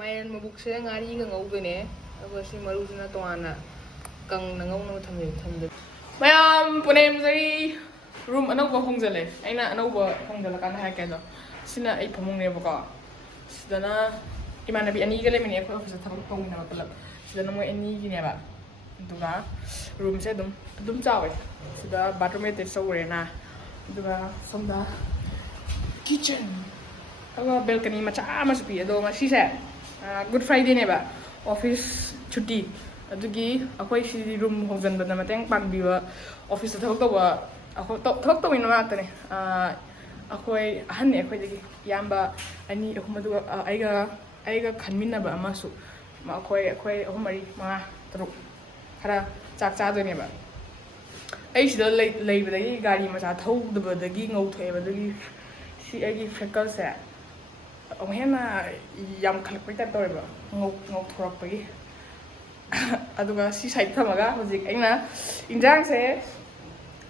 Mairen Mabukse ngari ngaudoine aduga si marusina tongana kangna ngauna thamde mayam punem zari room anauba hongjale aina anauba hongjala kan haike do sina ai phamungne baka sidana imanabi ani gale mini ko office thabak tawina matlab sidana moi ani gine ba duga room se dum chawe sida bathroom te sawrena duga somda kitchen aga balcony macha mas pi ado ngasi se good friday ne ba office chutti adugi akoi si room hongjan bana mateng pangbiwa office thok tawa akho thok tawina ma tane akoi ahan ne akoi dagi yamba ani ahumadu aiga khanminna ba amasu ma akoi ahumari ma taruk khara chak cha do ne ba ai sida leibadagi gari macha thawdabadagi ngau thoebadagi si agi freckle se amhena yam khalpai ta toiba ngau thorakpagi aduga si side thamaga hojik aina injang se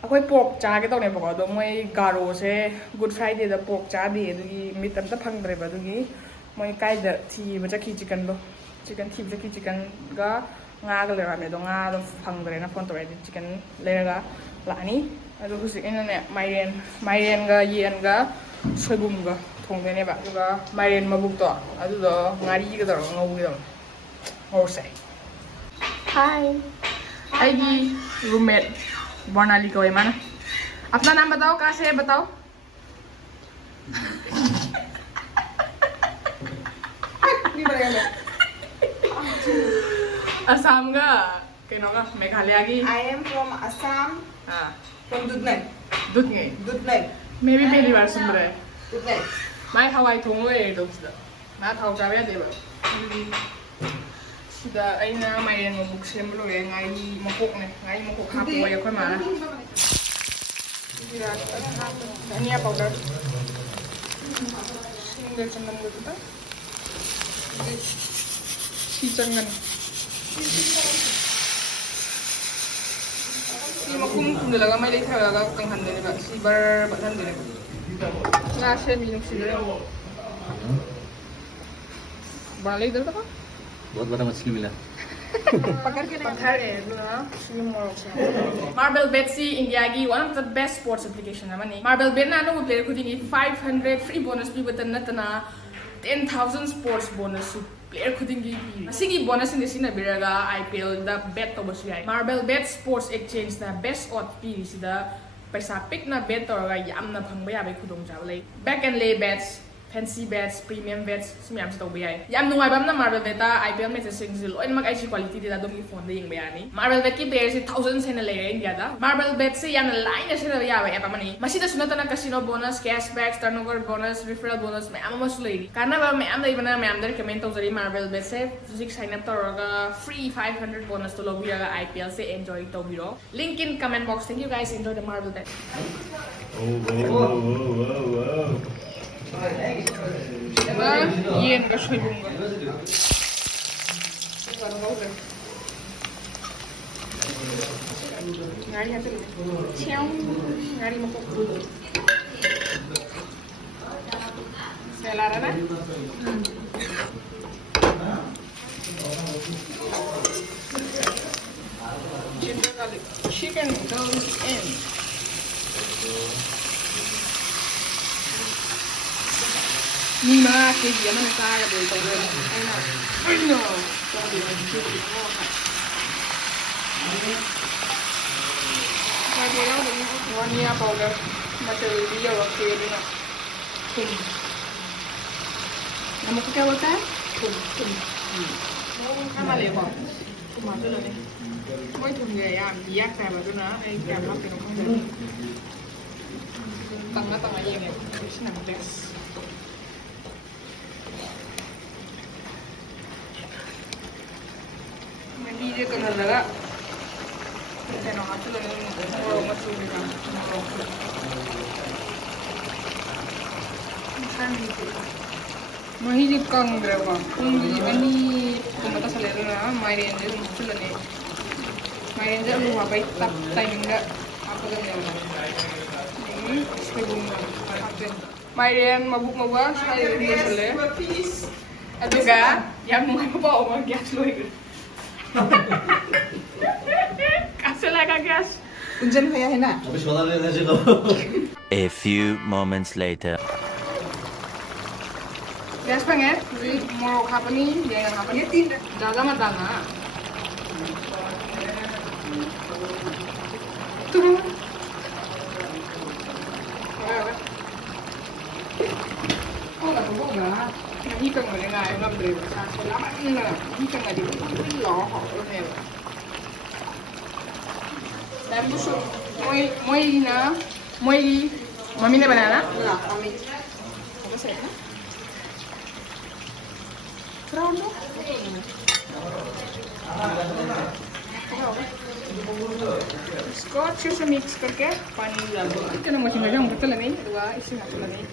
akoi pork cha ge tawne bako do moi garo se good friday da pork cha de adugi mitam ta phangdre ba adugi moi kaida thi ba chaki chicken do chicken thi ba chaki chicken ga nga ga lera me do nga do phangdre na phone tore chicken lera ga lani adu hojik aina ne mairen ga yen ga soibum ga thongdene ba aduga Mairen Mabuk to adu do ngari ga do ngau ga ngau se Hi. आइगी roommate Barnali को है माना अपना नाम बताओ कहाँ से है बताओ असम का क्या मेघालय की I am from Assam. From Dudnai. दुधनई मैं भी पहली बार सुन रहा है Dudnai. मैं हवाई थोंग ले तो मैं थाव चावे देवा sida aina Mairen Mabuk semblo le ngai mokok hapo ya ko mana sida dhania powder single changan gitu si changan si makum dalaga mai lai tharaga kanghan de ba si bar bathan de na se minum sida balai dal ta बहुत बड़ा मछली मिला पकड़ के पत्थर है Marvel Bet सी India की one of the best sports application है मार्बल बेट ना नो प्लेयर खुदी 500 फ्री बोनस भी बतन नतना 10,000 स्पोर्ट्स बोनस प्लेयर खुदी की असिगी बोनस इन दिसिना बिरगा आईपीएल द बेट तो बस याई Marvel Bet sports exchange the best odd पी सिदा पैसा पिक ना बेट तोरगा यामना फंगबा याबे खुदोंग जाब ले बैक एंड ले bets fancy bets, premium bets, semyam sa tawbi ay. Yam nung ibam na Marvel Bet IPL matches sing zil. Oin mag IG quality dita dum phone de ying bayani. Marvel Bet ki players si thousands na lere India da. Marvel Bet se yam line na sila yawa apa mani. Masida sunata na casino bonus, cashbacks, turnover bonus, referral bonus, may ama masulay. Karna ba may am da iba na may am da recommend taw zari Marvel Bet se music sign up tawraga free 500 bonus to lobby raga IPL se enjoy tawbiro. Link in comment box. Thank you guys. Enjoy the Marvel Bet. Yen ka soibum ga ngari hasil ciao ngari mokok selara na ginger garlic chicken goes in Nima kg man kaya boy tawre ay no dhania powder मटर लिया रखे देना थुम नमक क्या बोलता है थुम sama le ko थुम आ चलो ने कोई थुम गया यार दिया क्या बात ना ay क्या बात करो tengah ये ने इसना best Hindi ko nalaga. Kasi no, ato lang yung moro masuli na. Mahigit kang grawa. Kung ani kumata sa lero na, Mairen din sila ni. Mairen din ang mabay tap timing na. Ako lang yan. Mairen Mabuk Mabuk sa lero sila. Aduga, यार मुझे पाओ मैं gas लोगे कैसे लगा gas Ujjain भैया है ना अभी सोना लेने चलो A few moments later. Gas पे है जी मोरो खापनी ये ना खापनी तीन जागा मत आना तुम नहीं कर मुझे ना ऐसा ब्रेक साथ ला नहीं ना नहीं करना दी लॉ हो रहे हैं Bambooshoot moi na moi mami ने बनाया ना ना मम्मी इसको अच्छे से मिक्स करके पानी डाल दो इतना मशीन में हम चला नहीं दवा इसे ना चला नहीं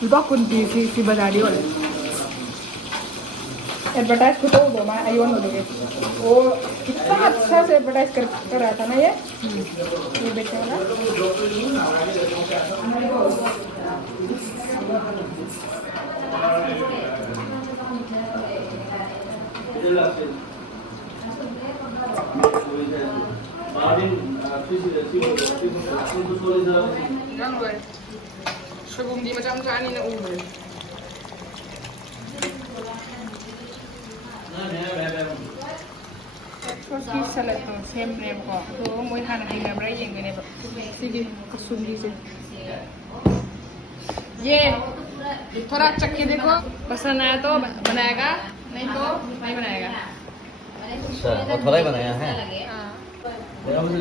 lupa kunci si badari oleh advertise को तो दो मैं आयोन हो गए वो कितना अच्छा से एडवर्टाइज कर रहा था ना ये बेचने वाला sebelum di macam kan ini udah Terus salad tuh same name kok. Tuh mau hana hina berapa yang gini pak? Sini kesum di sini. ये थोड़ा चख के देखो पसंद आया तो बनाएगा नहीं तो नहीं बनाएगा अच्छा वो थोड़ा ही बनाया है मेरा मुझे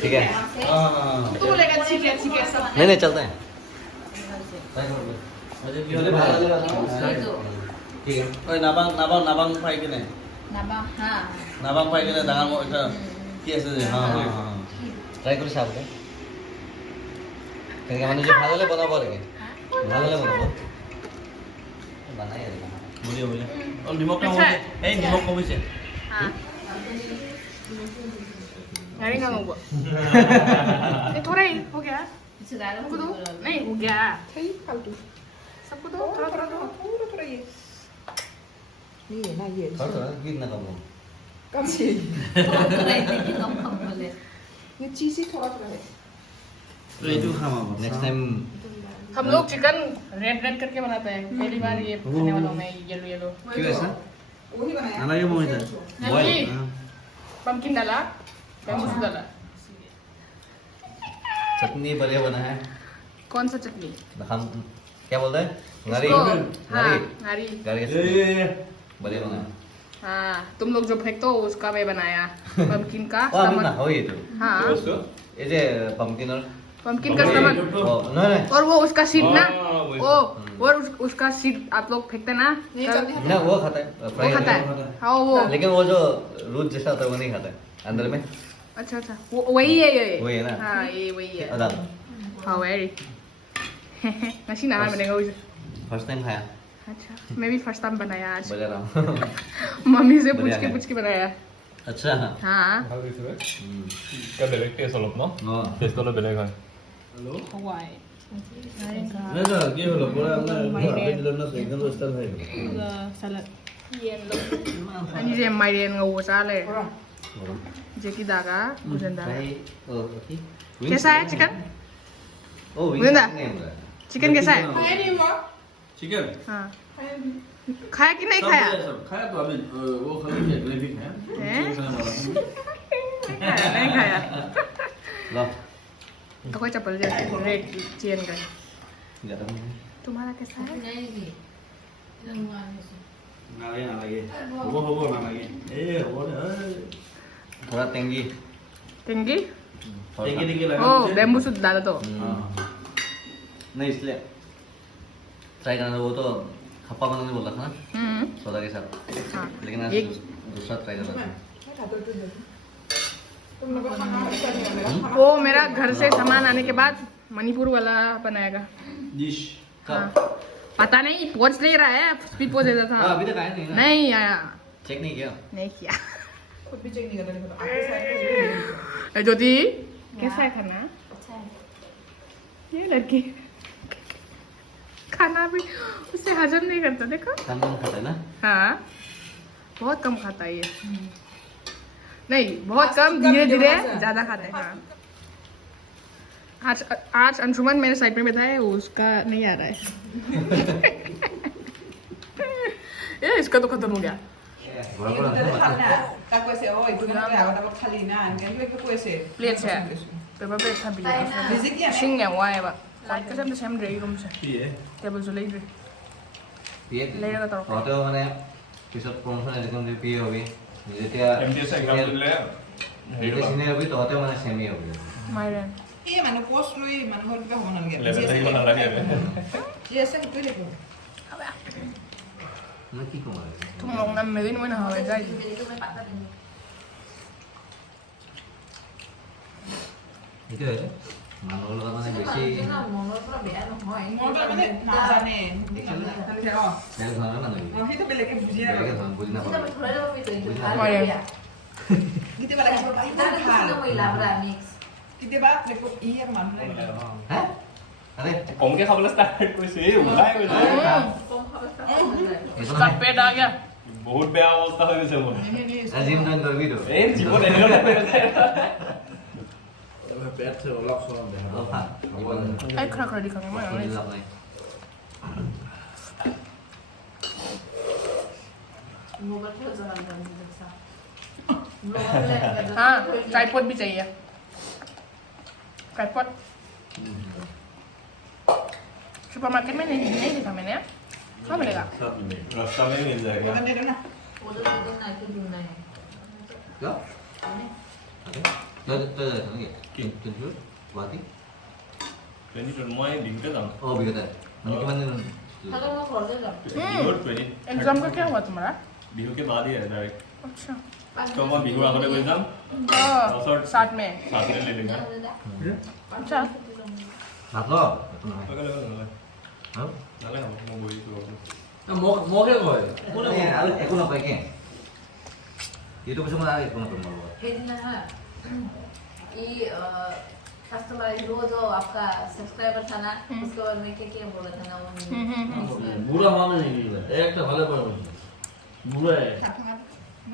ठीक है तू लेगा ठीक है सब नहीं नहीं चलते हैं ठीक है ओए नाबांग पाई के नहीं नाबांग पाई के नहीं दांगा मो इतना कैसे हाँ हाँ हाँ ट्राई करो साहब कहीं का मैंने जो भाला ले बना पड़ेगा भाला ले बना बनाया बोलिए बोलिए और निमक का मुझे ए निमक को मुझे हाँ यार इंगा नोबो ये थोड़ा ही हो गया सबको दो नहीं हो गया thấy फालतू सबको दो थोड़ा थोड़ा दो थोड़ा ये ये ना ये थोड़ा गिरना कम हो कम से ये चीज ही थोड़ा थोड़ा है नेक्स्ट टाइम हम लोग चिकन रेड रेड करके बनाते हैं पहली बार ये खाने वाला हूँ मैं येलो येलो क्यों ऐसा वही बनाया अलग ही मोहित है नहीं पंपकिन डाला बैम्बूशूट डाला चटनी बढ़िया बना है कौन सा चटनी हम क्या बोलते हैं नारी हाँ नारी नारी गाड़ी का चटनी बढ़िया बना है हाँ तुम लोग जो फेंकते हो उसका मैं बनाया पंपकिन का अभी ना हो ये तो हाँ ये जे पंपकिन और पंपकिन का स्टमक नहीं और वो उसका सीड ना वो उसका सीड आप लोग फेंकते ना ना वो खाता है वो खाता है हाँ वो लेकिन वो जो रूट जैसा होता है वो नहीं खाता है अंदर में अच्छा अच्छा वो वही है ये वही है ना हाँ ये वही है अदा हाँ वेरी नशी ना बनेगा उसे फर्स्ट टाइम खाया अच्छा मैं भी फर्स्ट टाइम बनाया आज बजा रहा हूँ मम्मी से बढ़िया है। पूछ के बनाया अच्छा हाँ cái beleg টেস্ট অলপ ন টেস্ট অলপ বেলেগ হয় हवाई नहीं तो ये वाला पूरा अपना अभी दिलना तो एकदम तो स्टाइल है salad anh chị em Mairen ngầu raเลยजेकी दागा गुजंदा कैसा है चिकन ओ गुजंदा चिकन कैसा है चिकन हाँ खाया कि नहीं खाया खाया तो अभी वो खाली ग्रेवी खाया हैं? नहीं खाया लो तो कोई चप्पल जैसे रेड चेन का गरम है तुम्हारा कैसा है ना लगे वो ना लगे ए वो थोड़ा टेंगी टेंगी टेंगी लगा ओ बैम्बूशूट डाला तो नहीं इसलिए ट्राई करना वो तो खप्पा बनाने बोला था ना सोडा के साथ हाँ लेकिन आज एक दूसरा ट्राई कर रहा था तुम लोग को खाना अच्छा नहीं लगा वो मेरा घर से सामान आने के बाद मणिपुर वाला बनाएगा डिश हाँ पता नहीं पहुंच नहीं रहा है स्पीड पहुंच देता था अभी तक आया नहीं ना नहीं आया चेक नहीं किया नहीं किया खुद भी चेक नहीं करना आपके साथ ज्योति कैसा है खाना ये लड़की खाना भी उससे हजम नहीं करता देखो कम खाता है ना हाँ बहुत कम खाता है ये नहीं बहुत कम धीरे धीरे ज्यादा खाता है हाँ आज आज अंशुमन मेरे साइड में बैठा है उसका नहीं आ रहा है ये इसका तो खत्म हो गया Tak kuese oi, tu nak kau dapat kali na, kan tu ikut kuese. Plate से पेपर प्लेट था बिल्कुल शिंग है वो है बा कौन कैसे हम सेम रेडी रूम से टेबल से ले रहे ले रहा था और तो मैंने पिछले प्रमोशन एडिशन में पी होगी जैसे MTS एग्जाम दिले जैसे सीनियर होगी तो होते मैंने सेमी होगी Myron Iya mana post lu, mana hol kita honan gitu. Level सही बना लगे Iya saya itu deh. मैं की कमाल तुम लोग ना मेरे नहीं ना हवा जाए itu ya manol kan mana besi Mau mana nasa nih, tinggal tadi saya oh. dari sana mana lagi Oh itu belaknya bujia. dari sana bujina apa Myron Kita balik ke itu hal. Kita balik ke iya mana? hah अरे ผมแค่ขับรถสตาร์ทกูสิอยู่ได้ไปเลย itu उसका पेट आ गया बहुत बेया अवस्था हो गई मोर Ini gym join कर भी दो ए जीवन एने लगे पेट से लॉक सोन दे हाँ आई खड़ा खड़ा दिखाऊंगा मैं हाँ ट्राइपॉड भी चाहिए ट्राइपॉड सुपरमार्केट में नहीं देखा मैंने कहाँ मिलेगा रास्ता में मिल जाएगा bukan dia na. क्या तो ये tunjuk berarti 20 मैं दिन का दाम oh begitu ini gimana exam का क्या हुआ तुम्हारा बिहू के बाद ही है डायरेक्ट अच्छा तो मैं बिहू आगे को एग्जाम साथ में ले लेंगे अच्छा satu लगा लगा Hah? लगा हम mau beli itu mau ke boy Ini aku nak pakai. Itu cuma ada aku nak malu. ये कस्टमर वो जो आपका सब्सक्राइबर था ना उसके बारे में क्या बोला था ना वो बुरा माने नहीं एक तो ভালো করে বুড়া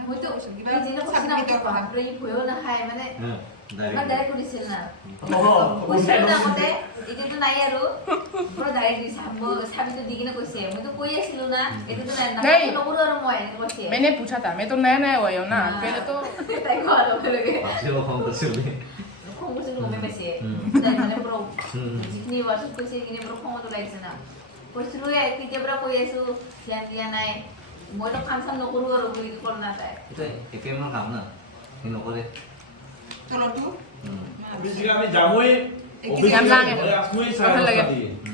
वो तो जिन्हें कुछ ना तो भागरे ही हुए ना है मैंने मैं डायरेक्ट को डिसीजन ना कुछ ना होते इतने तो नहीं यारो पूरा डायरेक्ट डिसीजन वो सभी तो दिखने को से मैं तो कोई ऐसी लो ना इतने तो नहीं ना लोगों और मोए को से मैंने पूछा था मैं तो नया नया हुआ हूँ ना पहले तो ताई को आलो करोगे Pasti lo kamu tersebut. खोंग से लोग में से ताई मैंने प्रो जितनी वर्ष को से किने प्रो खोंग तो लाइक से ना कुछ लो या इतने बड़ा कोई ऐसो ध्यान दिया ना है मैं तो खामसाम लोगों और कोई करना था Itu EPM lo kamu na. Ini kau deh. Kalau tu Bisa kami jamui Jam lang ya. Asmui Mahal lagi. saya